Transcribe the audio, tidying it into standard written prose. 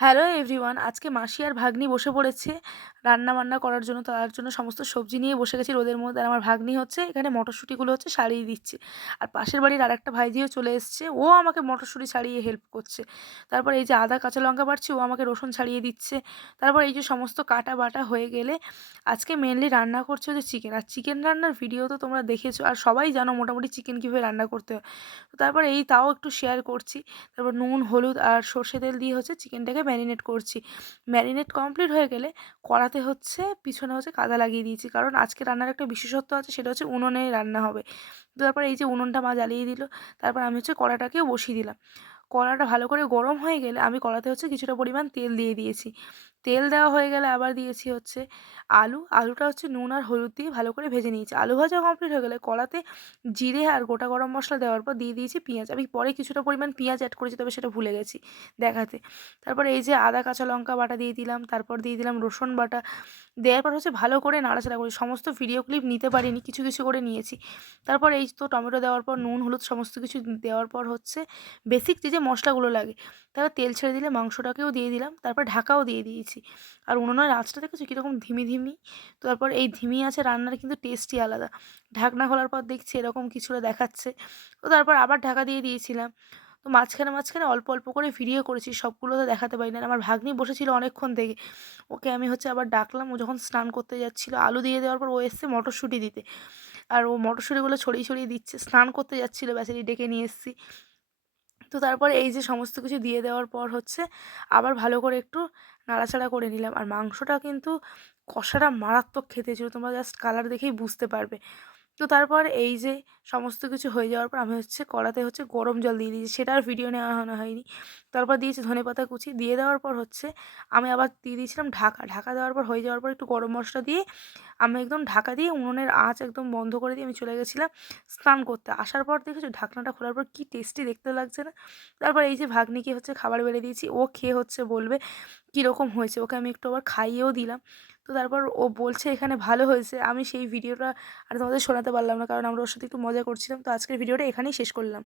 Hello everyone, আজকে মাসি আর ভাগ্নি বসে পড়েছে রান্না-বান্না করার জন্য। তার জন্য সমস্ত সবজি নিয়ে বসে গেছি রোদের মধ্যে। আর আমার ভাগ্নি হচ্ছে এখানে মটরশুঁটিগুলো হচ্ছে ছাড়িয়ে দিচ্ছে। আর পাশের বাড়ির আরেকটা ভাইঝিও চলে এসছে। ও আমাকে মটরশুঁটি ছাড়িয়ে হেল্প করছে। তারপর এই যে আদা কাঁচা লঙ্কা বাটছি, ও আমাকে রসুন ছাড়িয়ে দিচ্ছে। তারপর এই যে সমস্ত কাটা বাটা হয়ে গেলে আজকে মেইনলি রান্না করছে হচ্ছে চিকেন। আর চিকেন রান্নার ভিডিও তো তোমরা দেখেছো আর সবাই জানো মোটামুটি চিকেন কীভাবে রান্না করতে হয়। তো তারপর এই তাও একটু শেয়ার করছি। তারপর নুন, হলুদ আর সর্ষে তেল দিয়ে হচ্ছে চিকেনটাকে ম্যারিনেট করছি। ম্যারিনেট কমপ্লিট হয়ে গেলে কড়াতে হচ্ছে পিছনে হচ্ছে কাদা লাগিয়ে দিয়েছি। কারণ আজকে রান্নার একটা বিশেষত্ব আছে, সেটা হচ্ছে উনুনে রান্না হবে। তো তারপর এই যে উনুনটা মা জ্বালিয়ে দিল। তারপর আমি হচ্ছে কড়াটাকেও বসিয়ে দিলাম। কড়াটা ভালো করে গরম হয়ে গেলে আমি কড়াতে হচ্ছে কিছুটা পরিমাণ তেল দিয়ে দিয়েছি। তেল দেওয়া হয়ে গেলে আবার দিয়েছি হচ্ছে আলুটা হচ্ছে নুন আর হলুদ দিয়ে ভালো করে ভেজে নিয়েছি। আলু ভাজা কমপ্লিট হয়ে গেলে কড়াতে জিরে আর গোটা গরম মসলা দেওয়ার পর দিয়ে দিয়েছি পেঁয়াজ। আমি পরে কিছুটা পরিমাণ পেঁয়াজ অ্যাড করেছি, তবে সেটা ভুলে গেছি দেখাতে। তারপরে এই যে আদা কাঁচা লঙ্কা বাটা দিয়ে দিলাম, তারপর দিয়ে দিলাম রসুন বাটা। দেওয়ার পর হচ্ছে ভালো করে নাড়াচাড়া করি। সমস্ত ভিডিও ক্লিপ নিতে পারিনি, কিছু, কিছু করে নিয়েছি। তারপর এই তো টমেটো দেওয়ার পর নুন, হলুদ সমস্ত কিছু দেওয়ার পর হচ্ছে বেসিক যে মশলাগুলো লাগে, তারপর তেল ছেড়ে দিলে মাংসটাকেও দিয়ে দিলাম। তারপর ঢাকাও দিয়ে দিয়েছি। আর উনুনের আঁচটা দেখেছো কীরকম ধিমি, ধিমি? তো তারপর এই ধিমি আঁচে রান্নার কিন্তু টেস্টই আলাদা। ঢাকনা খোলার পর দেখছি এরকম কিছুটা দেখাচ্ছে। তো তারপর আবার ঢাকা দিয়ে দিয়েছিলাম। তো মাঝখানে অল্প, অল্প করে ভিডিও করেছি। সবগুলো তো দেখাতে পারি না। আর আমার ভাগ্নি বসেছিল অনেকক্ষণ থেকে। ওকে আমি হচ্ছে আবার ডাকলাম। ও যখন স্নান করতে যাচ্ছিল, আলু দিয়ে দেওয়ার পর ও এসছে মটরশুঁটি দিতে। আর ও মটরশুঁটিগুলো ছড়িয়ে, ছড়িয়ে দিচ্ছে। স্নান করতে যাচ্ছিল, বেচারি ডেকে নিয়ে এসেছি। তো তারপরে এই যে সমস্ত কিছু দিয়ে দেওয়ার পর হচ্ছে আবার ভালো করে একটু নাড়াচাড়া করে নিলাম। আর মাংসটা কিন্তু কষাটা মারাত্মক খেতে ছিল। তোমরা জাস্ট কালার দেখেই বুঝতে পারবে। তো তারপর এই যে সমস্ত কিছু হয়ে যাওয়ার পর আমি হচ্ছে কড়াতে হচ্ছে গরম জল দিয়ে দিয়েছি। সেটা আর ভিডিও নেওয়া হয়নি। তারপর দিয়েছি ধনেপাতা কুচি। দিয়ে দেওয়ার পর হচ্ছে আমি আবার দিয়ে দিয়েছিলাম ঢাকা। ঢাকা দেওয়ার পর হয়ে যাওয়ার পর একটু গরম মসলা দিয়ে আমি একদম ঢাকা দিয়ে উনুনের আঁচ একদম বন্ধ করে দিয়ে আমি চলে গেছিলাম স্নান করতে। আসার পর দেখেছো ঢাকনাটা খোলার পর কি টেস্টি দেখতে লাগছে না? তারপর এই যে ভাগ্নিকে হচ্ছে খাবার বেড়ে দিয়েছি। ও খেয়ে হচ্ছে বলবে কীরকম হয়েছে। ওকে আমি একটু আবার খাইয়েও দিলাম। তো তারপর ও বলছে এখানে ভালো হয়েছে। আমি সেই ভিডিওটা আর তোমাদের শোনাতে পারলাম না, কারণ আমরা ওর সাথে একটু মজা করছিলাম। তো আজকের ভিডিওটা এখানেই শেষ করলাম।